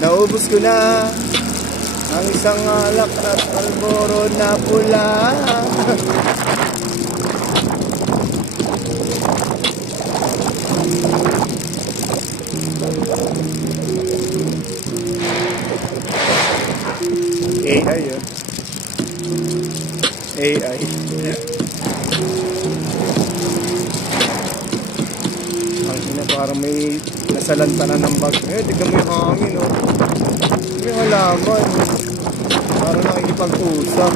Naubos ko na ang isang alak at Marlboro na pula. AI yun. AI. Ang ina, parang may nasalantanan ng bag. Tignan mo yung hangin, oh. May halaman. Parang nakikipag-usap.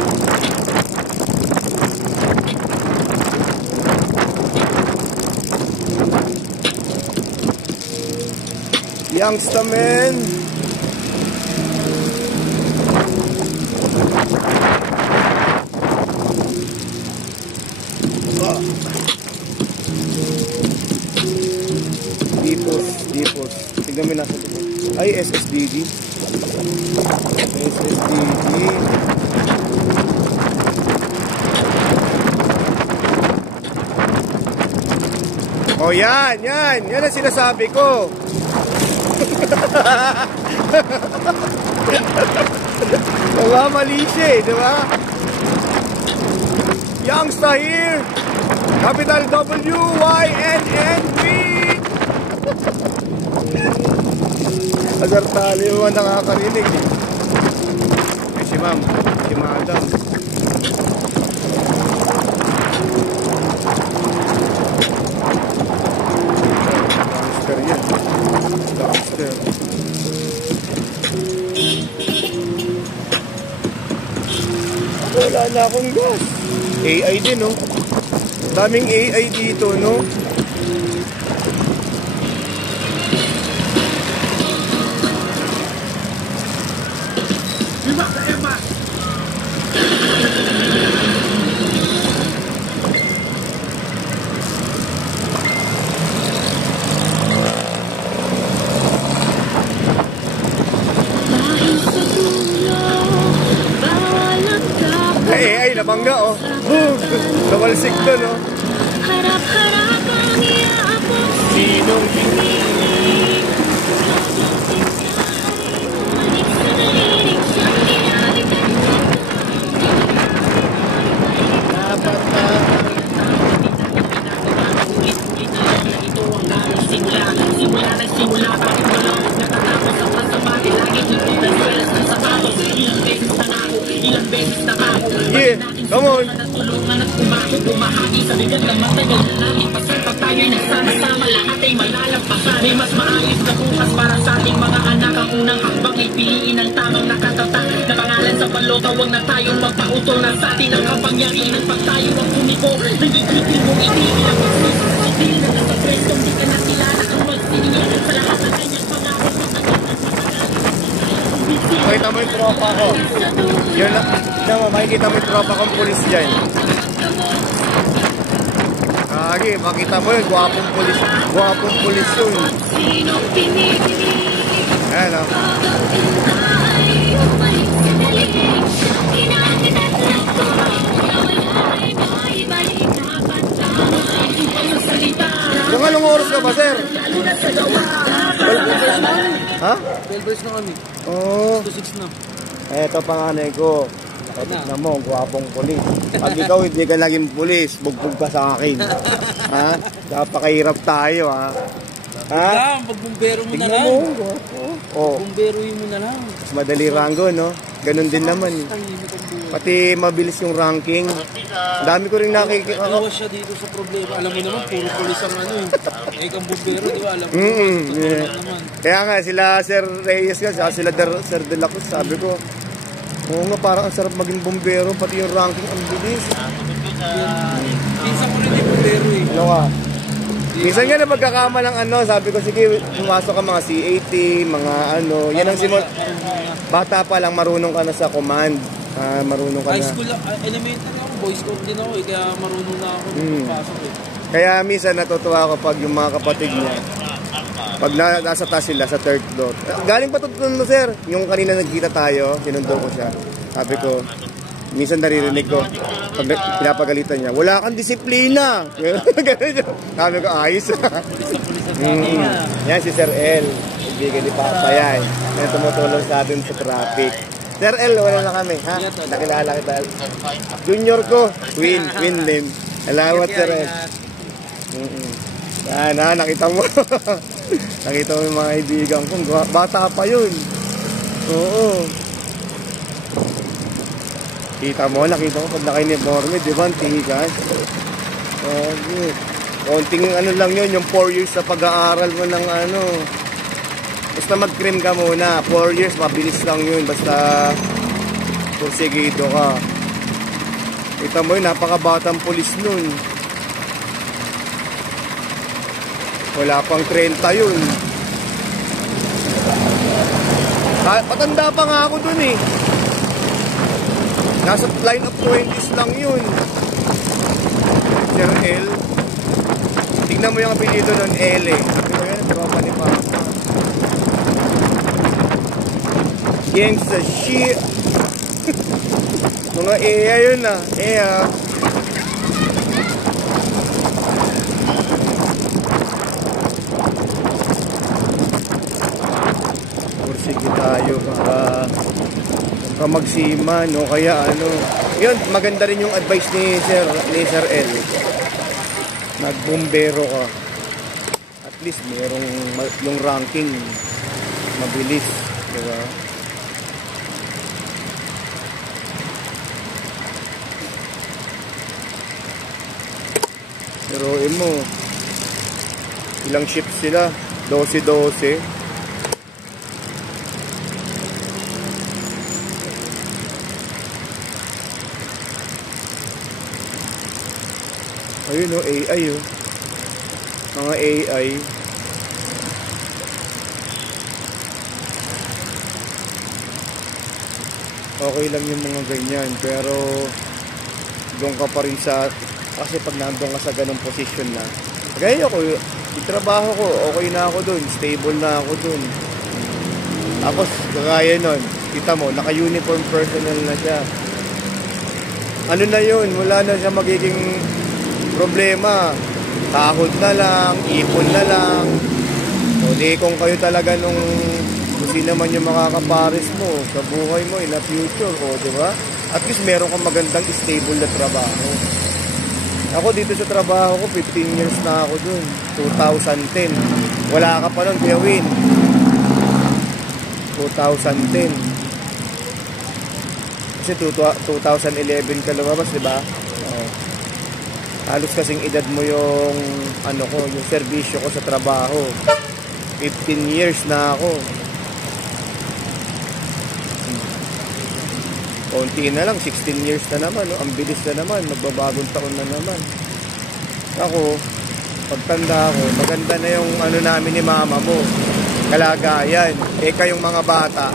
Youngsta, man. Dipos. Tignan mo nasa ito. Ay, SSDG. Oh, yan. Yan ang sinasabi ko. Diba, mali siya eh, diba? Youngsta here. Capital W-Y-N-N-V. Agartali yung mga nakakarinig eh. Si ma'am, si madam. Gangster yan. Gangster. Wala na akong gas. AI din, no? Daming AI dito, no? Ay, nabangga, oh. Nawalsik doon, oh. Harap-harap ang iaapos. Sinong pinili? Dapat na. Simula bakit wala natatapos ang pagsabati. Lagi dito na swelas ng sapatos. Ilang beses na ako, ilang beses na ako. Yeah, come on. Natulungan at umahagi sa bigyan ng matagal na natin pasapag tayo'y nagsama-sama. Lahat ay malalampasan. May mas maayos na bukas para sa ating mga anak. Ang unang hakbang ay piliin ang tamang nakatatak na pangalan sa balota. Huwag na tayong magpautol na sa atin ang kapangyarihan. Pag tayo ang kumiko, nagigipin mong itigil ang magsisigil na nasa prestong di ka nakilala ang magsinigil sa lahat ng kanyang pangako. Makita mo yung tropa ko. Yun lang. Makikita mo yung tropa kong pulis dyan. Kagi, makita mo yun. Guwapong pulis. Guwapong pulis yun. Ayan, oh. Kung anong oras ka ba, sir? 12 hours na. Ha? 12 hours na kami. Oo. 2-6 na. Eto panganay ko. Tignan mo, guwapong pulis. Pag ikaw hindi ka naging pulis, bugbog ka sa akin. Ha? Napakahirap tayo, ha? Ha? Pag-bumbero mo na lang. Oh. Bumberoin mo na lang. Madali rango, no? Ganun din naman. Pati mabilis yung ranking. Dami ko rin nakikita. Alawas siya dito sa problema. Alam mo naman, puro pulis ang ano eh. Eh, kang bumbero, di ba? Alam mo naman. Kaya nga, sila Sir Reyes ka, sila Sir De La Cruz, sabi ko, oo nga, parang ang sarap maging bumbero, pati yung ranking ang bilis. Minsan ko rin yung bumbero eh. Ano ka? Minsan nga na pagkakamalang ano, sabi ko, sige, pumasok ka mga C80, mga ano, yan ang simot. Bata pa lang, marunong ka na sa command. Marunong ka na. High school, elementary ako, boys scout din ako eh, kaya marunong na ako pagpasok eh. Kaya minsan natutuwa ako pag yung mga kapatid niya, pag nasa taas sila sa third floor. Galing pa tutunan mo, sir. Yung kanina nagkita tayo, sinundo ko siya. Sabi ko, minsan naririnig ko, pag pinapagalitan niya, wala kang disiplina. Sabi ko, ayos. Yan si Sir El. Kaibigan ni Papa yan. Yan tumutulong sa atin sa traffic. Sir L, wala na kami, ha? Nakilala kita. Junior ko, Win Lim. Salamat, Sir L. Yan, ha? Nakita mo. Nakita mo yung mga kaibigan ko. Bata pa yun. Oo. Kita mo, nakita mo pag naka-uniforme, di ba? Ang tigas. Okay. Konting ano lang yun, yung 4 years na pag-aaral mo ng ano. Basta mag-cream ka muna. 4 years, mabilis lang yun. Basta kursigido ka. Kita mo yun, napakabatang pulis nun. Wala pang 30 yun. Patanda pa nga ako dun eh. Nasa line of 20s lang yun. Sir L. Tignan mo yung apelido nun, L eh. Pero yan, tropa ni Papa. Gangsta shit. Mga EA yun ah. EA. Pursige tayo ka magsima, no? Kaya ano. Yun, maganda rin yung advice ni Sir L. Nagbumbero ka. At least mayroong yung ranking mabilis, di ba? Pero mo, ilang shifts sila? 12-12. Ayun o, AI o. Mga AI. Okay lang yung mga ganyan. Pero doon ka pa rin sa... Kasi pag nandun ka sa ganong posisyon na. Kaya ako, yung trabaho ko, okay na ako dun. Stable na ako dun. Tapos, kagaya nun. Kita mo, naka-uniform personnel na siya. Ano na yun? Wala na siya magiging... problema, sahod na lang, ipon na lang. O di kung kayo talaga nung kung naman yung makakapares mo sa buhay mo in the future, o di ba? At least meron kang magandang stable na trabaho. Ako dito sa trabaho ko, 15 years na ako dun. 2010. Wala ka pa nun, Kuya Win. 2010. Kasi 2011 ka lumabas, di ba? Halos kasing edad mo yung ano ko, yung serbisyo ko sa trabaho. 15 years na ako. Konti na lang, 16 years na naman, no? Ang bilis na naman, magbabagong taon na naman. Ako, pagtanda ko, maganda na yung ano namin ni mama mo, kalagayan. Eh kayong mga bata,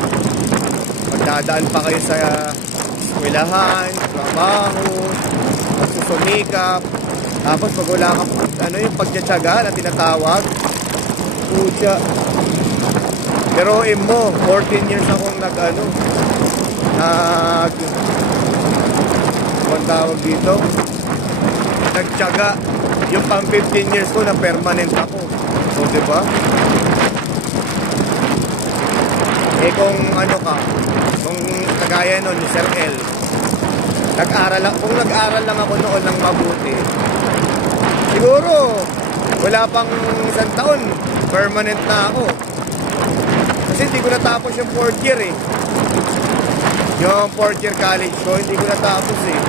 magdadaan pa kayo sa eskwelahan, trabaho, magsusumikap. Tapos pag wala kang ano yung pagtsatsaga na tinatawag, pucha. Pero mo, 14 years akong ang tawag dito, nagtsaga. Yung pang 15 years ko na permanent ako. So diba? Eh kung ano ka, kung kagaya nun ni Sir L, kung nag-aral lang ako noon ng mabuti, siguro wala pang isang taon permanent na ako. Kasi hindi ko natapos yung 4th year eh. Yung 4th year college ko, hindi ko natapos eh.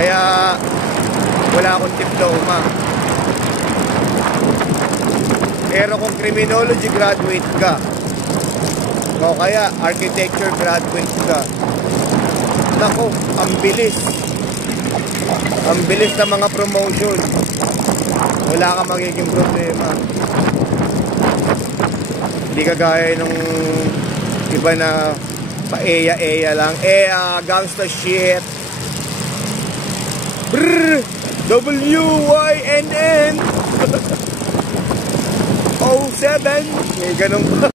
Kaya wala akong diploma. Pero kung criminology graduate ka, o kaya architecture graduate ka, nako, ang bilis. Ang bilis ng mga promotion. Wala kang magiging problema. Hindi kagaya nung iba na pa-eya-eya lang. Gangsta shit. Brrr! W-Y-N-N 07. May ganun pa.